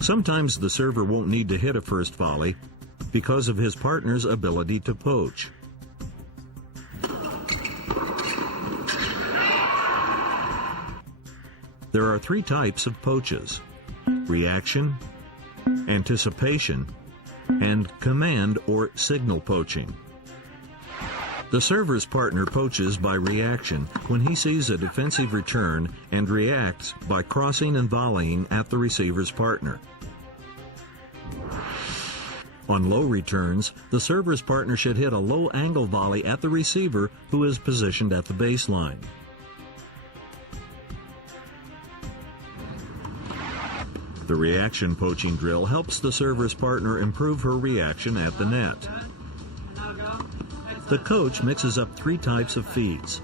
Sometimes the server won't need to hit a first volley because of his partner's ability to poach. There are three types of poaches: reaction, anticipation, and command or signal poaching. The server's partner poaches by reaction when he sees a defensive return and reacts by crossing and volleying at the receiver's partner. On low returns, the server's partner should hit a low-angle volley at the receiver who is positioned at the baseline. The reaction poaching drill helps the server's partner improve her reaction at the net. The coach mixes up three types of feeds: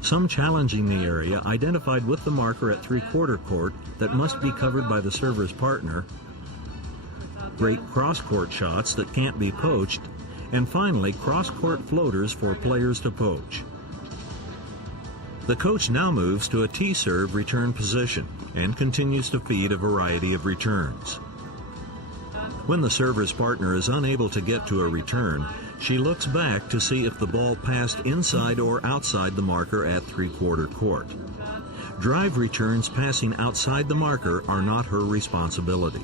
some challenging the area identified with the marker at three-quarter court that must be covered by the server's partner, great cross-court shots that can't be poached, and finally cross-court floaters for players to poach. The coach now moves to a T-serve return position and continues to feed a variety of returns. When the server's partner is unable to get to a return, she looks back to see if the ball passed inside or outside the marker at three-quarter court. Drive returns passing outside the marker are not her responsibility.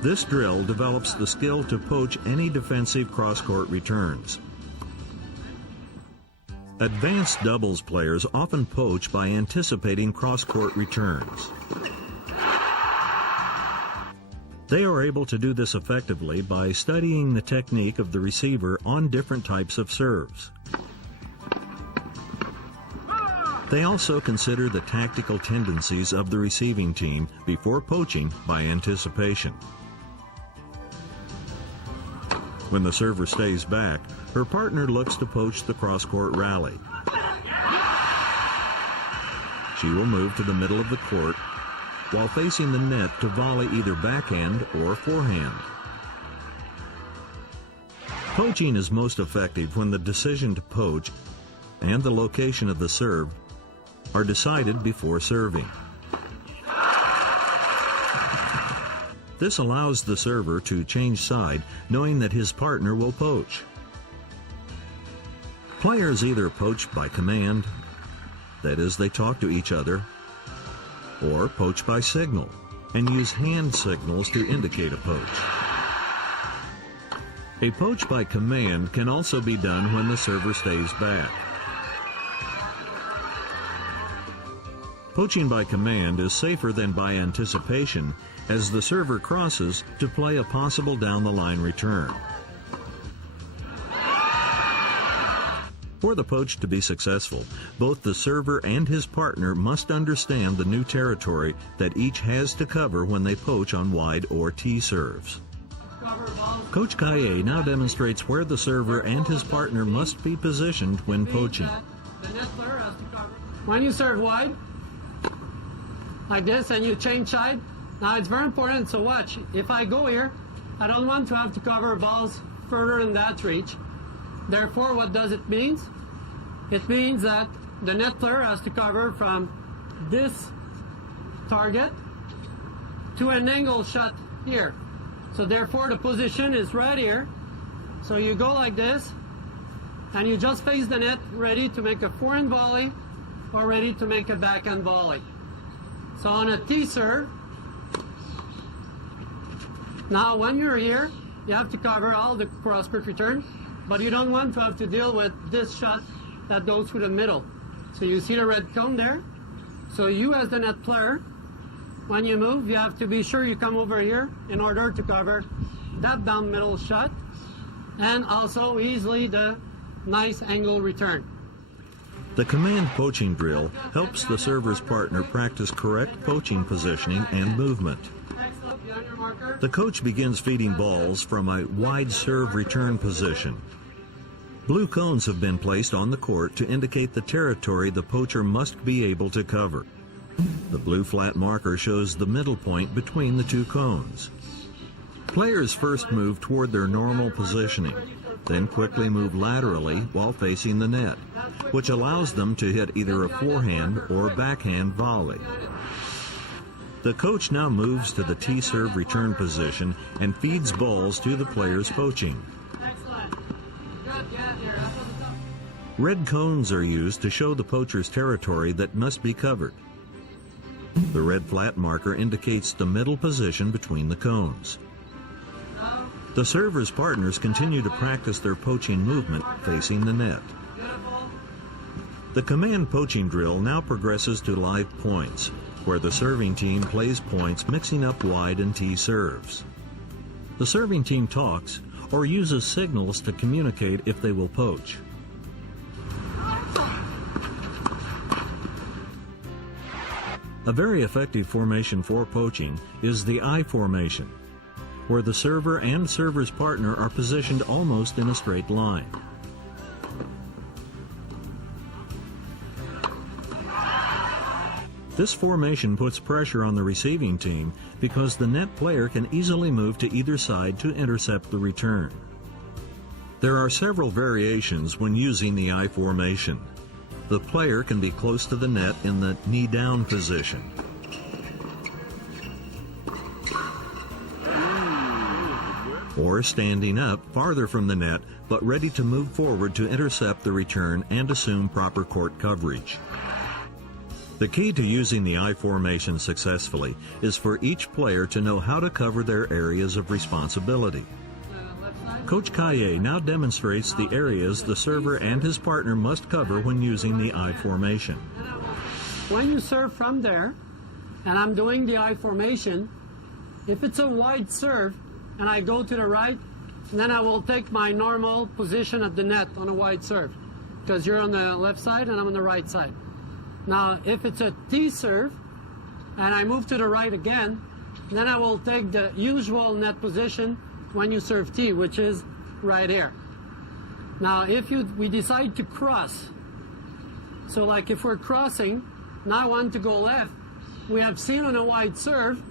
This drill develops the skill to poach any defensive cross-court returns. Advanced doubles players often poach by anticipating cross-court returns. They are able to do this effectively by studying the technique of the receiver on different types of serves. They also consider the tactical tendencies of the receiving team before poaching by anticipation. When the server stays back, her partner looks to poach the cross-court rally. She will move to the middle of the court while facing the net to volley either backhand or forehand. Poaching is most effective when the decision to poach and the location of the serve are decided before serving. This allows the server to change side, knowing that his partner will poach. Players either poach by command, that is, they talk to each other, or poach by signal, and use hand signals to indicate a poach. A poach by command can also be done when the server stays back. Poaching by command is safer than by anticipation, as the server crosses to play a possible down-the-line return. For the poach to be successful, both the server and his partner must understand the new territory that each has to cover when they poach on wide or T serves. Coach Cayer now demonstrates where the server and his partner must be positioned when poaching. When you serve wide, like this, and you change side, now it's very important, so watch. If I go here, I don't want to have to cover balls further in that reach. Therefore, what does it mean? It means that the net player has to cover from this target to an angle shot here. So therefore, the position is right here. So you go like this, and you just face the net, ready to make a forehand volley or ready to make a backhand volley. So on a T serve, now when you're here, you have to cover all the cross-court return, but you don't want to have to deal with this shot that goes through the middle. So you see the red cone there? So you as the net player, when you move, you have to be sure you come over here in order to cover that down middle shot and also easily the nice angle return. The command poaching drill helps the server's partner practice correct poaching positioning and movement. The coach begins feeding balls from a wide serve return position. Blue cones have been placed on the court to indicate the territory the poacher must be able to cover. The blue flat marker shows the middle point between the two cones. Players first move toward their normal positioning, then quickly move laterally while facing the net, which allows them to hit either a forehand or backhand volley. The coach now moves to the tee serve return position and feeds balls to the players poaching. Excellent. Good, yeah, here. Red cones are used to show the poacher's territory that must be covered. The red flat marker indicates the middle position between the cones. The server's partners continue to practice their poaching movement facing the net. The command poaching drill now progresses to live points, where the serving team plays points mixing up wide and tee serves. The serving team talks or uses signals to communicate if they will poach. A very effective formation for poaching is the I formation, where the server and server's partner are positioned almost in a straight line. This formation puts pressure on the receiving team because the net player can easily move to either side to intercept the return. There are several variations when using the I formation. The player can be close to the net in the knee-down position. Or standing up farther from the net, but ready to move forward to intercept the return and assume proper court coverage. The key to using the I formation successfully is for each player to know how to cover their areas of responsibility. Coach Cayer now demonstrates the areas the server and his partner must cover when using the I formation. When you serve from there, and I'm doing the I formation, if it's a wide serve, and I go to the right, then I will take my normal position at the net on a wide serve, because you're on the left side and I'm on the right side. Now, if it's a tee serve, and I move to the right again, then I will take the usual net position when you serve tee, which is right here. Now, if we decide to cross, so like if we're crossing, now I want to go left, we have seen on a wide serve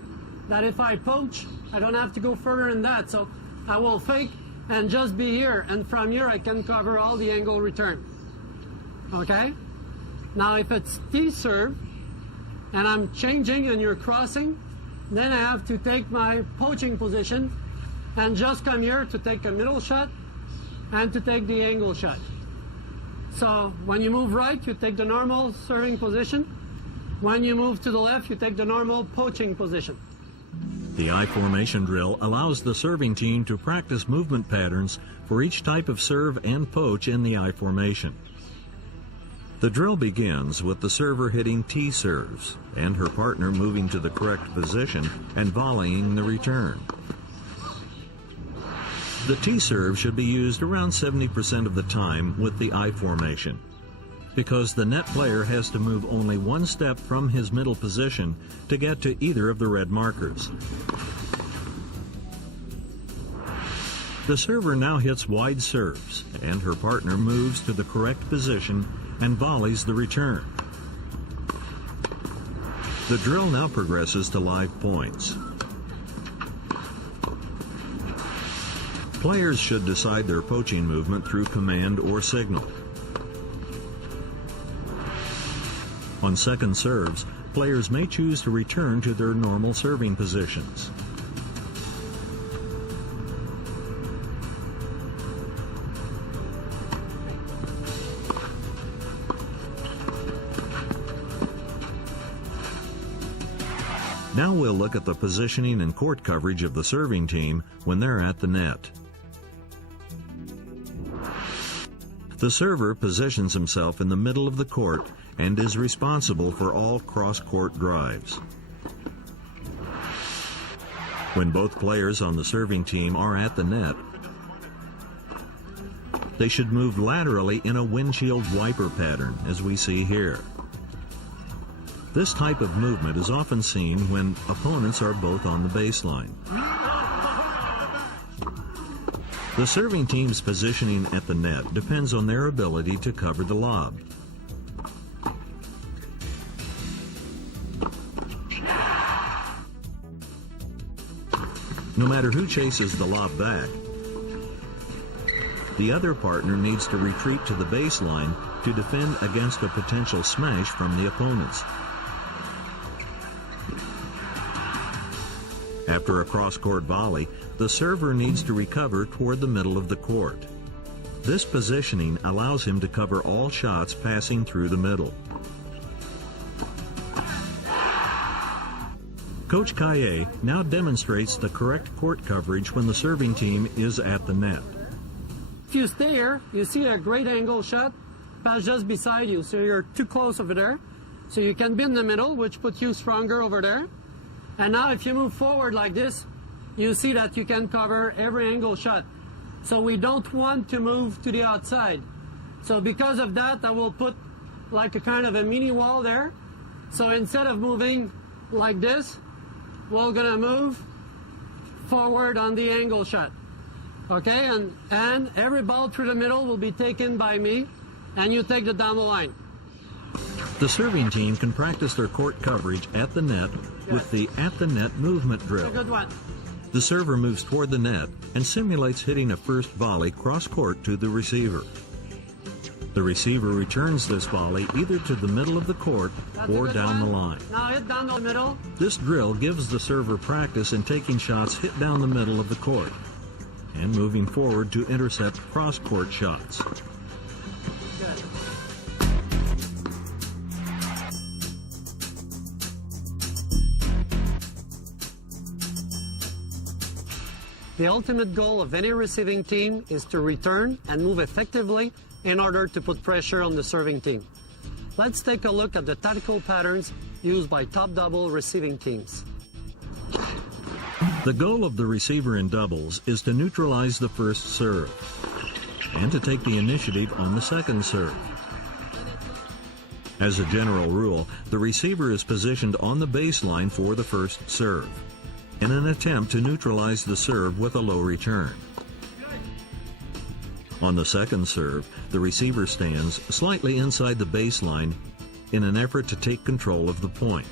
that if I poach, I don't have to go further than that, so I will fake and just be here, and from here I can cover all the angle return. Okay? Now if it's tee serve, and I'm changing and you're crossing, then I have to take my poaching position and just come here to take a middle shot and to take the angle shot. So when you move right, you take the normal serving position. When you move to the left, you take the normal poaching position. The I formation drill allows the serving team to practice movement patterns for each type of serve and poach in the I formation. The drill begins with the server hitting tee serves and her partner moving to the correct position and volleying the return. The tee serve should be used around 70% of the time with the I formation, because the net player has to move only one step from his middle position to get to either of the red markers. The server now hits wide serves, and her partner moves to the correct position and volleys the return. The drill now progresses to live points. Players should decide their poaching movement through command or signal. On second serves, players may choose to return to their normal serving positions. Now we'll look at the positioning and court coverage of the serving team when they're at the net. The server positions himself in the middle of the court and is responsible for all cross-court drives. When both players on the serving team are at the net, they should move laterally in a windshield wiper pattern, as we see here. This type of movement is often seen when opponents are both on the baseline. The serving team's positioning at the net depends on their ability to cover the lob. No matter who chases the lob back, the other partner needs to retreat to the baseline to defend against a potential smash from the opponents. After a cross-court volley, the server needs to recover toward the middle of the court. This positioning allows him to cover all shots passing through the middle. Coach Cayer now demonstrates the correct court coverage when the serving team is at the net. If you stay here, you see a great angle shot pass just beside you, so you're too close over there. So you can be in the middle, which puts you stronger over there. And now if you move forward like this, you see that you can cover every angle shot. So we don't want to move to the outside. So because of that, I will put like a kind of a mini wall there. So instead of moving like this, we're gonna move forward on the angle shot. Okay, and every ball through the middle will be taken by me, and you take it down the line. The serving team can practice their court coverage at the net with the at-the-net movement drill. Good one. The server moves toward the net and simulates hitting a first volley cross-court to the receiver. The receiver returns this volley either to the middle of the court or down the line. Now hit down the middle. This drill gives the server practice in taking shots hit down the middle of the court and moving forward to intercept cross-court shots. Good. The ultimate goal of any receiving team is to return and move effectively in order to put pressure on the serving team. Let's take a look at the tactical patterns used by top double receiving teams. The goal of the receiver in doubles is to neutralize the first serve and to take the initiative on the second serve. As a general rule, the receiver is positioned on the baseline for the first serve in an attempt to neutralize the serve with a low return. On the second serve, the receiver stands slightly inside the baseline in an effort to take control of the point.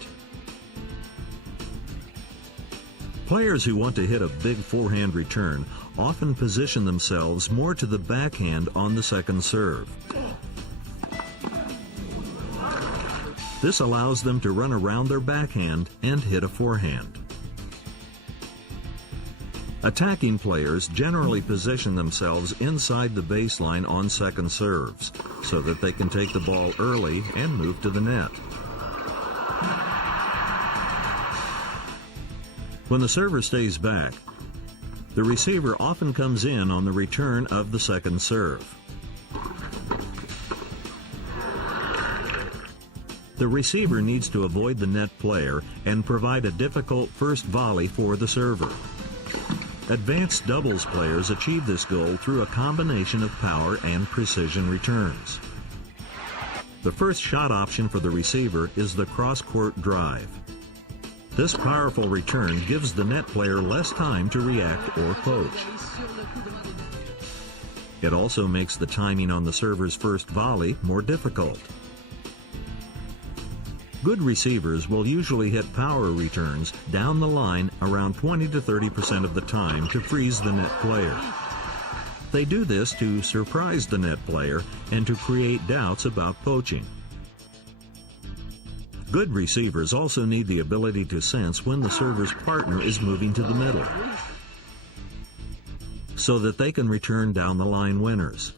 Players who want to hit a big forehand return often position themselves more to the backhand on the second serve. This allows them to run around their backhand and hit a forehand. Attacking players generally position themselves inside the baseline on second serves so that they can take the ball early and move to the net. When the server stays back, the receiver often comes in on the return of the second serve. The receiver needs to avoid the net player and provide a difficult first volley for the server. Advanced doubles players achieve this goal through a combination of power and precision returns. The first shot option for the receiver is the cross-court drive. This powerful return gives the net player less time to react or poach. It also makes the timing on the server's first volley more difficult. Good receivers will usually hit power returns down the line around 20 to 30% of the time to freeze the net player. They do this to surprise the net player and to create doubts about poaching. Good receivers also need the ability to sense when the server's partner is moving to the middle so that they can return down the line winners.